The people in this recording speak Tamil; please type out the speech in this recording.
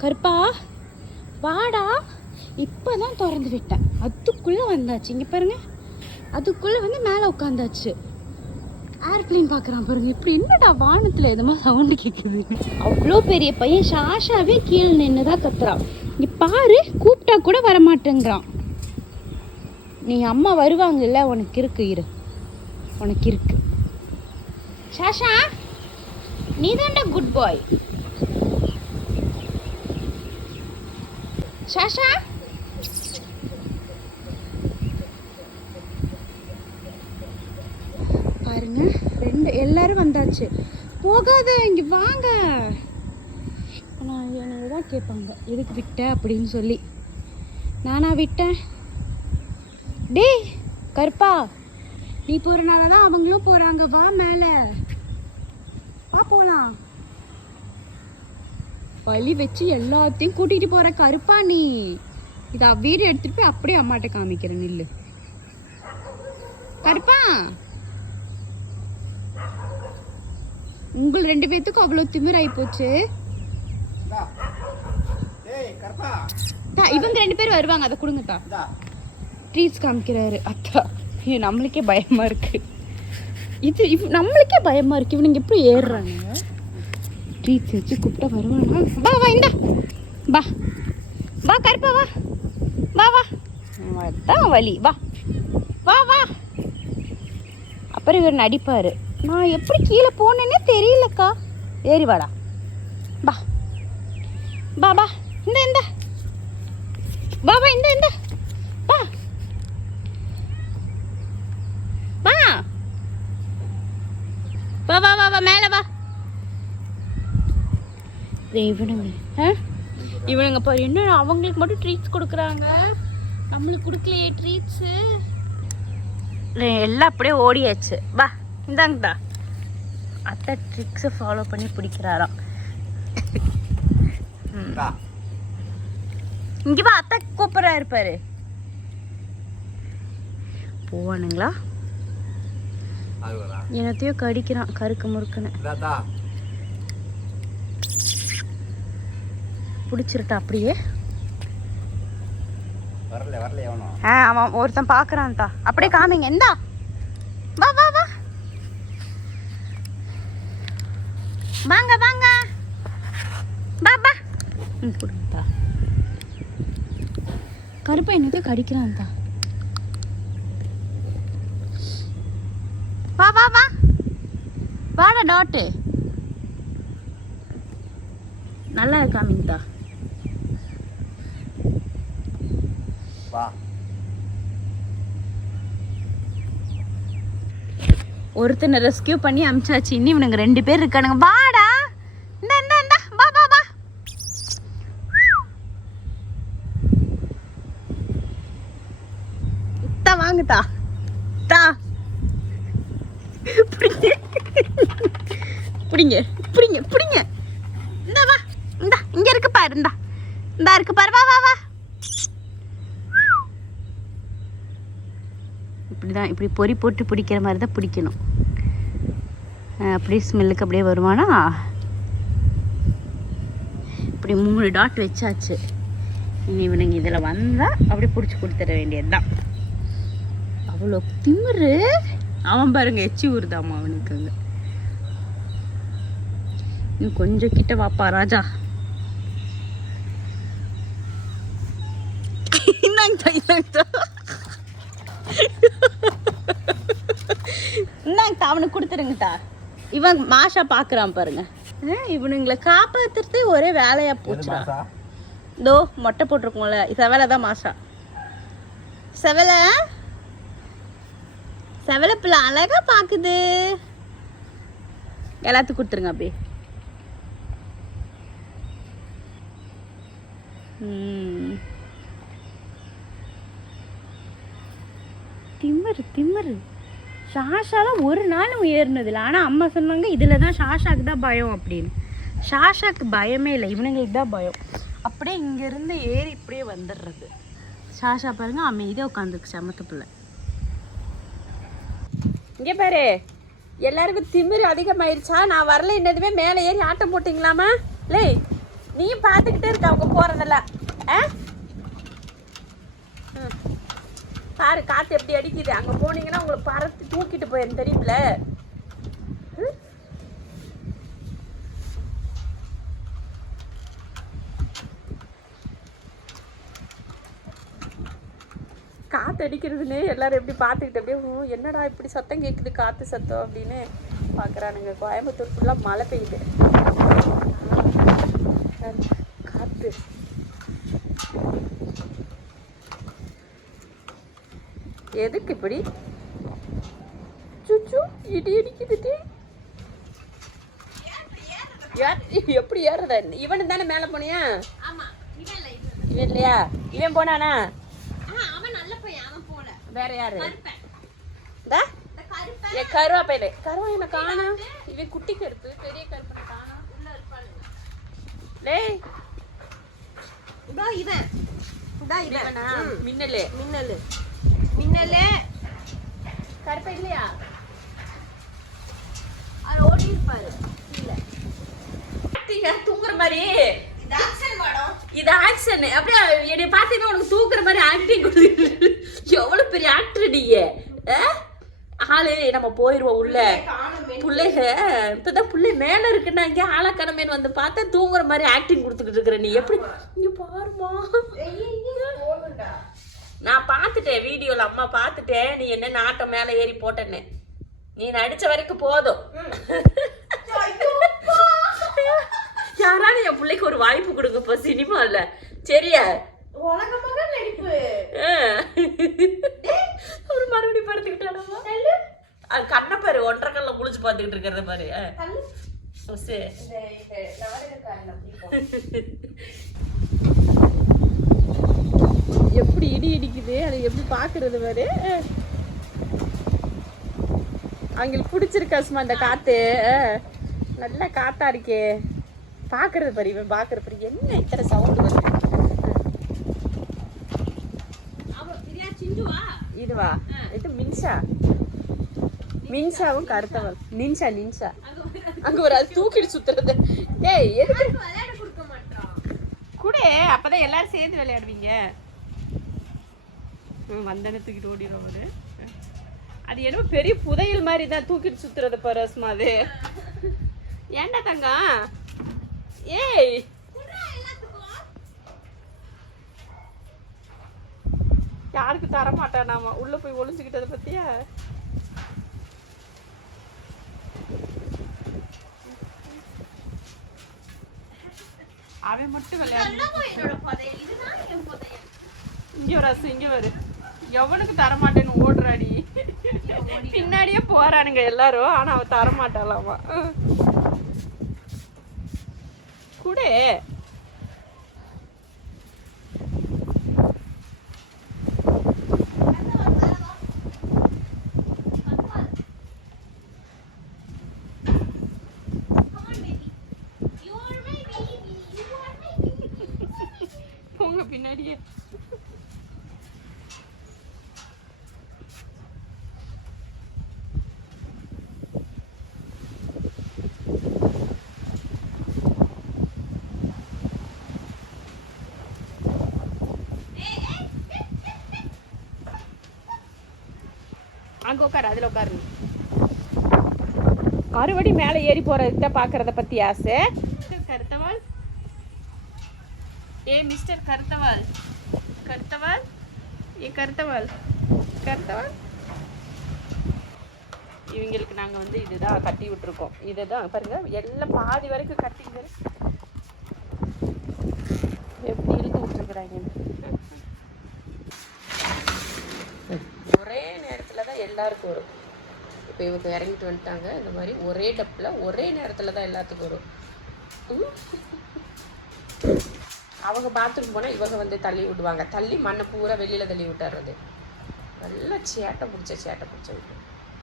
கருப்பா வாடா. இப்போதான் திறந்து விட்டேன், அதுக்குள்ளே வந்தாச்சு. இங்கே பாருங்க, அதுக்குள்ளே வந்து மேலே உட்காந்தாச்சு. ஏர்பிளைன் பார்க்குறான் பாருங்க. இப்படி என்னடா வானத்தில் எதுமா சவுண்டு கேட்குது. அவ்வளோ பெரிய பையன் ஷாஷாவே கீழே நின்று தான் கத்துறான். இங்கே பாரு, கூப்பிட்டா கூட வரமாட்டேங்கிறான். நீ அம்மா வருவாங்கல்ல, உனக்கு இருக்கு, இரு உனக்கு இருக்கு. ஷாஷா நீ தான்டா குட் பாய். ஷாஷா பாருங்க, எல்லாரும் வந்தாச்சு. போகாத, இங்க வாங்க. நான் என்னை தான் கேட்பாங்க, எதுக்கு விட்ட அப்படின்னு சொல்லி. நானா விட்டேன்? டேய் கருப்பா, நீ போறனால தான் அவங்களும் போறாங்க. வா மேலே வா, போலாம். வலி வச்சு எல்லாத்தையும் கூட்டிட்டு போற கருப்பா நீ. இதை வீடு எடுத்துட்டு போய் அப்படியே அம்மாட்ட காமிக்கிறேன். நில்லு கருப்பா. உங்கள் 2 பேத்துக்கும் அவ்வளோ திமிராயி போச்சு. இவங்க 2 பேரும் வருவாங்க, அதை கொடுங்கத்தா. ட்ரீட்ஸ் காமிக்கிறாரு அத்தா. நம்மளுக்கே பயமா இருக்கு. நம்மளுக்கே பயமா இருக்கு. இவனுங்க எப்படி ஏறுறாங்க? ட்ரீட்ஸ் வச்சு கூப்பிட்டா வருவானா? வா வா, இந்தா வா வா கருப்பா, வா வா வா. அதான் வலி, வா வா வா. அப்புறம் இவர் நடிப்பாரு. நான் எப்படி கீழே போனேன்னே தெரியலக்கா. ஏறி வாடா, பா பா பா. இந்த வா வா, இந்த வா வா வா வா வா வா, மேலே வா. இவனுங்க பாரு, என்ன அவங்களுக்கு மட்டும் ட்ரீட்ஸ் கொடுக்குறாங்க, நம்மளுக்கு கொடுக்கலையே ட்ரீட்ஸு. எல்லாம் அப்படியே ஓடியாச்சு. வா இந்தாங்கடா. அத்தை ட்ரிக்ஸை ஃபாலோ பண்ணி பிடிக்கிறாராம். இங்கே வா, அத்தை கூப்பிட்றா இருப்பாரு. போவானுங்களா? என்னத்தையும் கடிக்கிறான் கருக்கு முறுக்குன்னு. பிடிச்சிருட்டா அப்படியே. அவன் ஒருத்தன் பார்க்குறான் தா. அப்படியே காமிங்க. இந்தா வா வா வா, வாங்க வாங்க, பா பா. கொடுங்கத்தா. கருப்பை என்னத்தையும் கடிக்கிறான் தா. வா வா வா, வாடா டாட்டு. நல்லா இருக்காமிங்கத்தா. ஒருத்தனை ரெஸ்கியூ பண்ணி அமிச்சாச்சு. இன்னும் இவனுங்க 2 பேர் இருக்கானுங்க. வாடா, இந்த இந்த இந்த வா வா வா. இத்தா வாங்குதா தா. பிடிங்க பிடிங்க பிடிங்க பிடிங்க. இந்த வா, இந்த இங்க இருக்கு பாரு. இந்த இருக்கு பாரு. வா வா வா. இப்படிதான், இப்படி பொறி போட்டு பிடிக்கிற மாதிரி தான் பிடிக்கணும். அப்படியே ஸ்மெல்லுக்கு அப்படியே வருவானா. இப்படி 3 டாட் வச்சாச்சு. இனி இவனுங்க இதில் வந்தால் அப்படியே பிடிச்சி கொடுத்துட வேண்டியது தான். அவ்வளோ திமிரு. அவன் பாருங்க, எச்சி ஊறுதாமா அவனுக்குங்க. நீ கொஞ்சம் கிட்ட வாப்பா ராஜா. இந்தாங்கத்தா, அவனுக்கு கொடுத்துருங்கத்தா. இவன் மாஷா பார்க்குறான் பாருங்க. இவனுங்களை காப்பாற்றுறதே ஒரே வேலையா போச்சுடா. இதோ மொட்டை போட்டிருக்கோம்ல, செவலை தான் மாஷா. செவலை செவலை பிள்ளை அழகா பார்க்குது. எல்லாத்துக்கும் கொடுத்துருங்க அப்படியே. திமிரு திமிரு. ஷாஷாலாம் ஒரு நாளும் ஏறினதில்லை. ஆனால் அம்மா சொன்னாங்க இதில் தான் ஷாஷாக்கு தான் பயம் அப்படின்னு. ஷாஷாக்கு பயமே இல்லை, இவனுங்களுக்கு தான் பயம். அப்படியே இங்கேருந்து ஏறி இப்படியே வந்துடுறது. ஷாஷா பாருங்க, அமைதியாக உட்காந்துருக்கு சமத்து பிள்ளை. இங்கே பாரு, எல்லாருக்கும் திமிரு அதிகமாயிருச்சா? நான் வரல என்னதுமே மேலே ஏறி ஆட்டம் போட்டிங்களாமா? லே நீ பார்த்துக்கிட்டே இருக்க அவங்க போறதெல்லாம். பாரு காத்து எப்படி அடிக்குது. அங்க போனீங்கன்னா உங்களை பறத்து தூக்கிட்டு போயிடும் தெரியுமில. காற்று அடிக்கிறதுன்னு எல்லாரும் எப்படி பார்த்துக்கிட்டு அப்படியே என்னடா இப்படி சத்தம் கேட்குது காற்று சத்தம் அப்படின்னு பார்க்குறானுங்க. கோயம்புத்தூர் ஃபுல்லாக மழை பெய்யுது. காற்று எதுக்கு இப்படி சுச்சு இடி இடிக்குது. எப்படி ஏறுறத? இவனு தானே மேலே போனியா? இவன் இல்லையா? இவன் போனானா? வேற யாரு? கருவாப்பையில கருவா என்ன காணோம். இவன் குட்டி கருப்பு பெரிய கருப்பு காணோம். மின்னலு மின்னலு மின்னலு கருப்பை இல்லையா? அது ஓடி இருப்பாரு தூங்குற மாதிரி. இது ஆக்ஷன். அப்படியே என்னை பார்த்தீங்கன்னா உனக்கு தூக்குற மாதிரி ஆக்டிங் கொடுத்து. எவ்வளவு பெரிய ஆக்டர் நீங்க. ஆளு நம்ம போயிருவோம் உள்ள. பிள்ளைக இப்பதான் பிள்ளை மேல இருக்குன்னா இங்கே ஆளக்கணமேன்னு வந்து பார்த்தா தூங்குற மாதிரி ஆக்டிங் கொடுத்துக்கிட்டு இருக்கிற நீ. எப்படி இங்க பாருமா. நான் பார்த்துட்டேன் வீடியோல. அம்மா பார்த்துட்டேன். நீ என்ன நாட்டம் மேல ஏறி போட்டேன்னு. நீ நடிச்ச வரைக்கும் போதும். யாராவது என் பிள்ளைக்கு ஒரு வாய்ப்பு கொடுங்கப்பா சினிமால. சரியா? ஒரு மறுபடியும் படுத்துக்கிட்டானமா. அது கண்ணை பாரு. ஒன்றரை கல்ல முழிச்சு பார்த்துக்கிட்டு இருக்கிறத பாரு. எப்படி இடி இடிக்குது. அதை எப்படி பாக்குறது பாரு. அவங்களுக்கு பிடிச்சிருக்கா சும்மா அந்த காத்து. நல்ல காத்தா இருக்கே. பாக்குறது பாரு. இவன் பாக்குற பாரு. என்ன இத்தனை சவுண்ட் வருது. இதுவா? இது மின்சா. மின்சாவும் கருத்தவள். நின்சா நின்சா. அங்க ஒரு அது தூக்கிட்டு சுத்துறது. ஏய் எதுக்கு கூட? அப்பதான் எல்லாரும் சேர்ந்து விளையாடுவீங்க. வந்தன தூக்கிட்டு ஓடிடுவாரு. அது என்னமோ பெரிய புதையல் மாதிரி தான் தூக்கிட்டு சுத்துறது பாரு ரஸ்மா. அது ஏன்டா தங்கம்? ஏய் யாருக்கு தர மாட்டானாமா. உள்ள போய் ஒளிஞ்சுக்கிட்டதை பத்தியா? அவன் மட்டும் விளையாடு. இங்க ரசு இங்க வரு. எவனுக்கு தரமாட்டேன்னு ஓடுறாடி. பின்னாடியே போறானுங்க எல்லாரும். ஆனா அவ தரமாட்டாளாமா. கூட போங்க பின்னாடியே. அங்க உட்காரு. அதுல உட்காரு. மறுபடி மேலே ஏறி போறத பாக்குறத பத்தி ஆசை. கருத்தவாள். ஏ மிஸ்டர் கருத்தவாள். கருத்தவாள். ஏ கருத்தவாள். கருத்தவாள். இவங்களுக்கு நாங்க வந்து இதுதான் கட்டி விட்டுருக்கோம். இதுதான் பாருங்க. எல்லாம் பாதி வரைக்கும் கட்டிங்க. எப்படி இழுத்து விட்டுருக்குறாங்க. ஒரே நேரத்துல தான் எல்லாருக்கும் வரும். இப்போ இவங்க இறங்கிட்டு வந்துட்டாங்க. இந்த மாதிரி ஒரே டப்பில் ஒரே நேரத்தில் தான் எல்லாத்துக்கும் வரும். அவங்க பாத்ரூம் போனால் இவங்க வந்து தள்ளி விடுவாங்க. தள்ளி மண்ணை பூரா வெளியில் தள்ளி விட்டுறது. நல்லா சேட்டை பிடிச்ச விட்டு